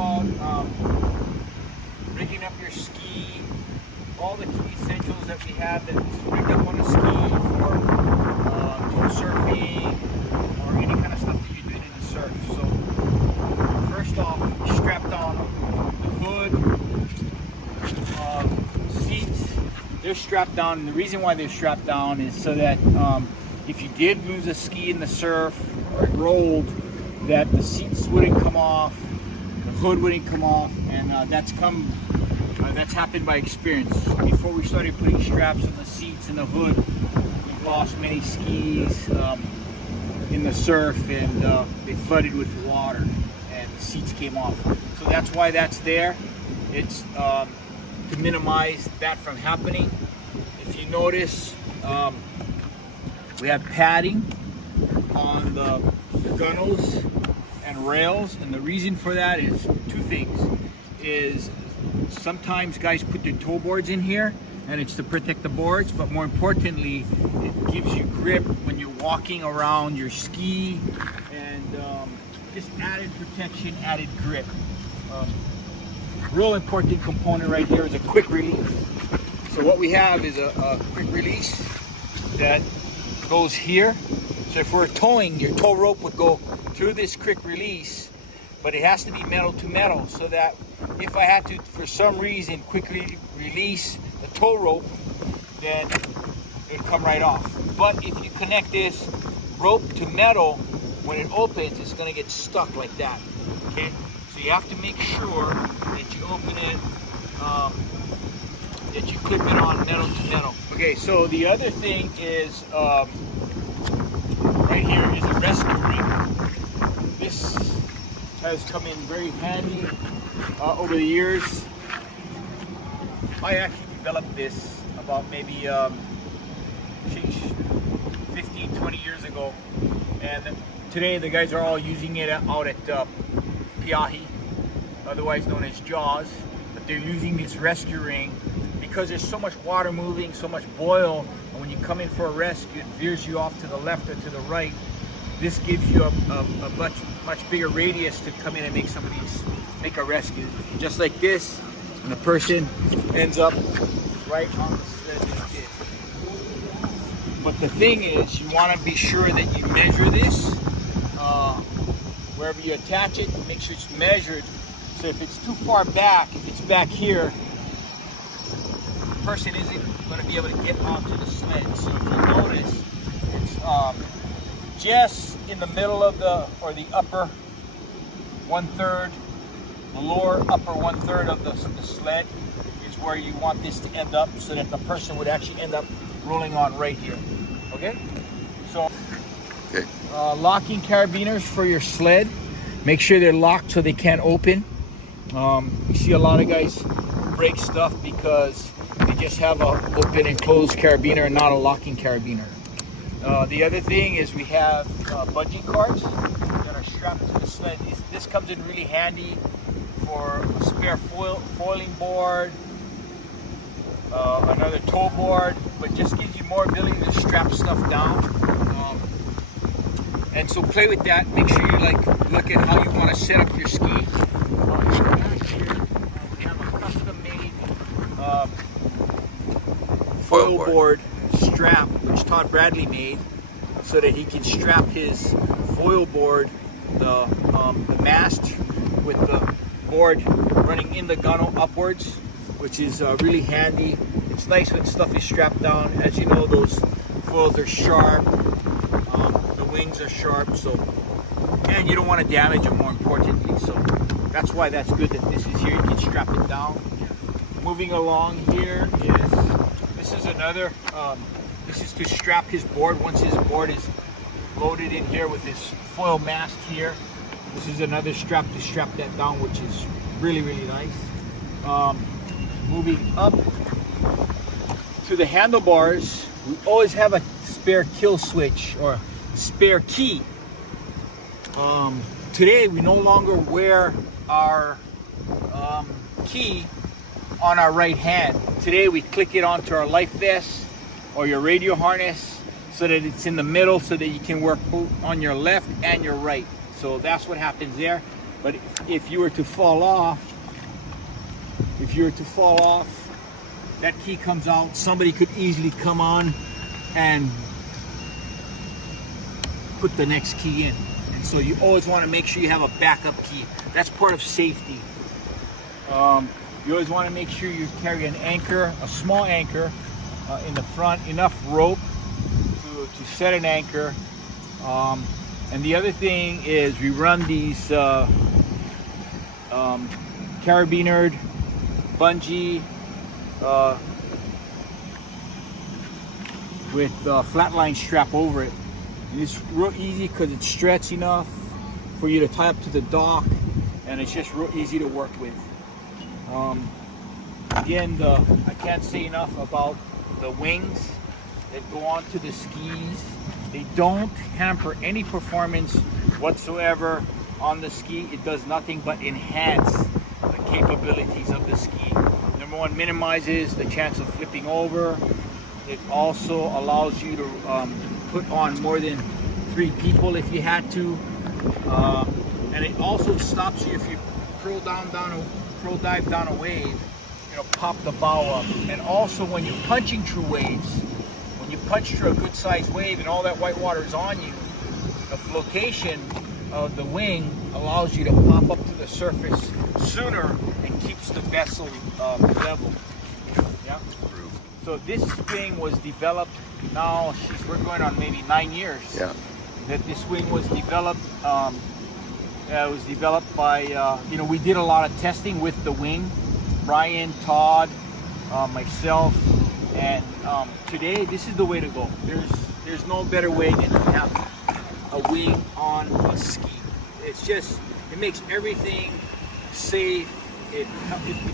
about rigging up your ski, all the key essentials that we have that's rigged up on a ski for toe surfing or any kind of stuff that you're doing in the surf. So first off, strapped on the hood, seats, they're strapped down. And the reason why they're strapped down is so that if you did lose a ski in the surf or it rolled, that the seats wouldn't come off, the hood wouldn't come off, and that's happened by experience. Before we started putting straps on the seats and the hood, we've lost many skis in the surf, and they flooded with water and the seats came off. So that's why that's there. It's to minimize that from happening. If you notice, we have padding on the gunnels and rails, and the reason for that is two things. Is sometimes guys put their toe boards in here, and it's to protect the boards, but more importantly, it gives you grip when you're walking around your ski, and just added protection, added grip. Real important component right here is a quick release. So what we have is a quick release that goes here. So if we're towing, your tow rope would go through this quick release, but it has to be metal to metal, so that if I had to, for some reason, quickly release the tow rope, then it'd come right off. But if you connect this rope to metal, when it opens, it's gonna get stuck like that, okay? So you have to make sure that you open it, that you clip it on metal to metal. Okay, so the other thing is, right here is a rescue ring. This has come in very handy over the years. I actually developed this about maybe 15, 20 years ago, and today the guys are all using it out at Piahi, otherwise known as Jaws, but they're using this rescue ring because there's so much water moving, so much boil, and when you come in for a rescue, it veers you off to the left or to the right. This gives you a much bigger radius to come in and make a rescue. Just like this, and the person ends up right on the sled they did. But the thing is, you want to be sure that you measure this. Wherever you attach it, make sure it's measured. So if it's too far back, if it's back here, the person isn't going to be able to get onto the sled. So if you notice, it's just in the middle of the upper 1/3, the lower upper 1/3 of the sled is where you want this to end up, so that the person would actually end up rolling on right here. Okay? So, okay. Locking carabiners for your sled. Make sure they're locked so they can't open. You see a lot of guys break stuff because they just have a open and closed carabiner and not a locking carabiner. The other thing is we have bungee cords that are strapped to the sled. This comes in really handy for a spare foiling board, another tow board, but just gives you more ability to strap stuff down. And so play with that. Make sure you look at how you want to set up your ski. Here, we have a custom-made foil board strap, which Todd Bradley made, so that he can strap his foil board, the mast, with the board running in the gunnel upwards, which is really handy. It's nice when stuff is strapped down. As you know, those foils are sharp, the wings are sharp, so, and you don't want to damage them, more importantly. So that's why that's good that this is here. You can strap it down. Moving along here is, this is another, this is to strap his board. Once his board is loaded in here with his foil mast here, this is another strap to strap that down, which is really, really nice. Moving up to the handlebars, we always have a spare kill switch or spare key. Today we no longer wear our key on our right hand. Today we click it onto our life vest or your radio harness so that it's in the middle, so that you can work both on your left and your right. So that's what happens there. But if you were to fall off, that key comes out, somebody could easily come on and put the next key in. And so you always want to make sure you have a backup key. That's part of safety. You always want to make sure you carry an anchor, a small anchor in the front, enough rope to set an anchor. And the other thing is we run these carabinered bungee with flatline strap over it. And it's real easy because it's stretched enough for you to tie up to the dock, and it's just real easy to work with. Again, I can't say enough about the wings that go onto the skis. They don't hamper any performance whatsoever on the ski. It does nothing but enhance the capabilities of the ski. Number one, minimizes the chance of flipping over. It also allows you to put on more than 3 people if you had to. And it also stops you if you pro dive down a wave, pop the bow up. And also when you're punching through waves, when you punch through a good sized wave and all that white water is on you, the flotation of the wing allows you to pop up to the surface sooner and keeps the vessel level. Yeah. So this wing was developed, now we're going on maybe 9 years. Yeah. That this wing was developed. It was developed by, we did a lot of testing with the wing. Brian, Todd, myself, and today this is the way to go. There's no better way than to have a wing on a ski. It makes everything safe. If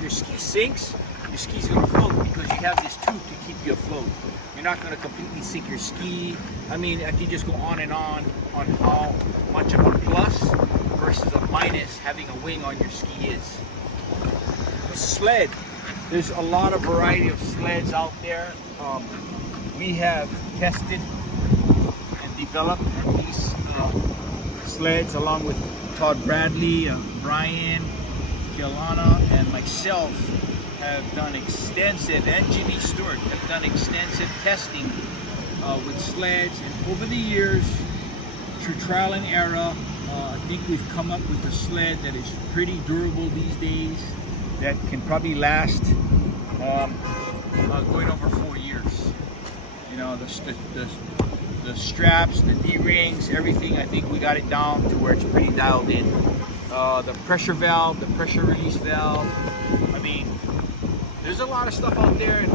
your ski sinks, your ski's gonna float because you have this tube to keep you afloat. You're not gonna completely sink your ski. I mean, I can just go on and on how much of a plus versus a minus having a wing on your ski is. A sled, there's a lot of variety of sleds out there. We have tested and developed these sleds along with Todd Bradley, Brian, Kialana, and myself have done extensive, and Jimmy Stewart have done extensive testing with sleds. And over the years, through trial and error, I think we've come up with a sled that is pretty durable these days, that can probably last going over 4 years. The straps, the D-rings, everything, I think we got it down to where it's pretty dialed in. The pressure valve, the pressure release valve. I mean, there's a lot of stuff out there, and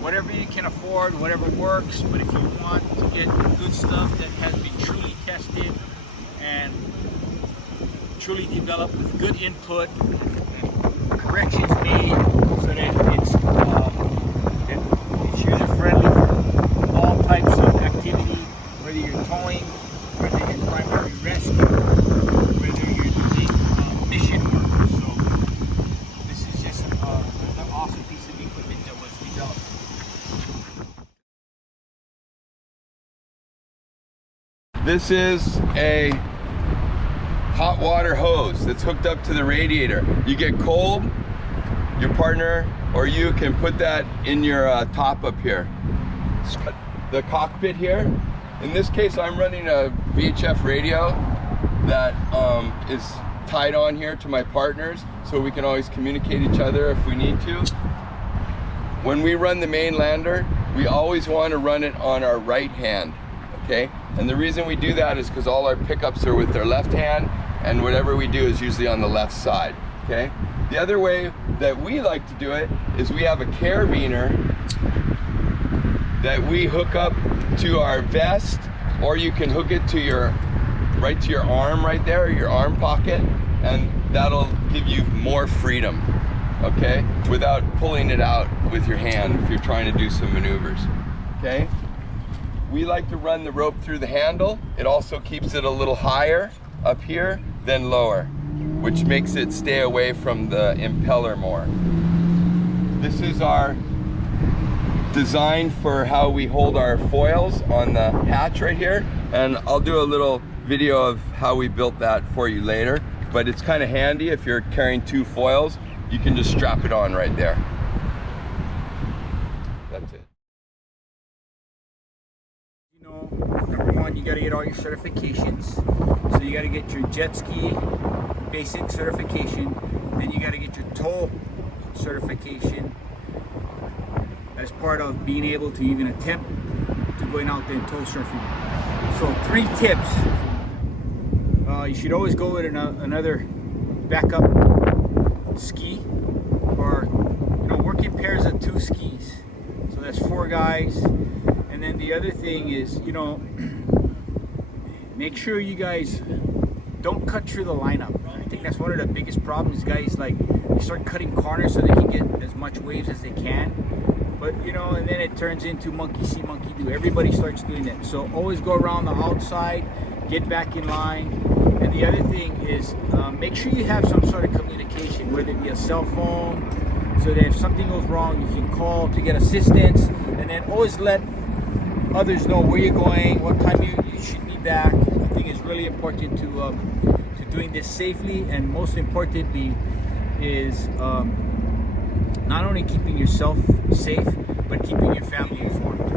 whatever you can afford, whatever works. But if you want to get good stuff that has been truly tested and truly developed with good input and corrections made so that it's user friendly for all types of activity, whether you're towing, whether you're primary rescue, whether you're doing mission work. So this is just an awesome piece of equipment that was developed. This is a hot water hose that's hooked up to the radiator. You get cold, your partner or you can put that in your top up here. The cockpit here. In this case, I'm running a VHF radio that is tied on here to my partners, so we can always communicate each other if we need to. When we run the main lander, we always want to run it on our right hand, okay? And the reason we do that is because all our pickups are with their left hand, and whatever we do is usually on the left side, okay? The other way that we like to do it is we have a carabiner that we hook up to our vest, or you can hook it to your arm right there, your arm pocket, and that'll give you more freedom, okay? Without pulling it out with your hand if you're trying to do some maneuvers, okay? We like to run the rope through the handle. It also keeps it a little higher up here than lower, which makes it stay away from the impeller more. This is our design for how we hold our foils on the hatch right here, and I'll do a little video of how we built that for you later, but it's kind of handy if you're carrying 2 foils. You can just strap it on right there. That's it. You know, number one, you got to get all your certifications. So you got to get your JetSki basic certification, then you got to get your tow certification as part of being able to even attempt to going out there and tow surfing. So 3 tips. You should always go with another backup ski, or work in pairs of 2 skis. So that's 4 guys. And then the other thing is, make sure you guys don't cut through the lineup. I think that's one of the biggest problems. Guys, like, they start cutting corners so they can get as much waves as they can. But and then it turns into monkey see, monkey do. Everybody starts doing that. So always go around the outside, get back in line. And the other thing is, make sure you have some sort of communication, whether it be a cell phone, so that if something goes wrong, you can call to get assistance. And then always let others know where you're going, what time you should be back. I think it's really important to doing this safely, and most importantly is not only keeping yourself safe, but keeping your family informed.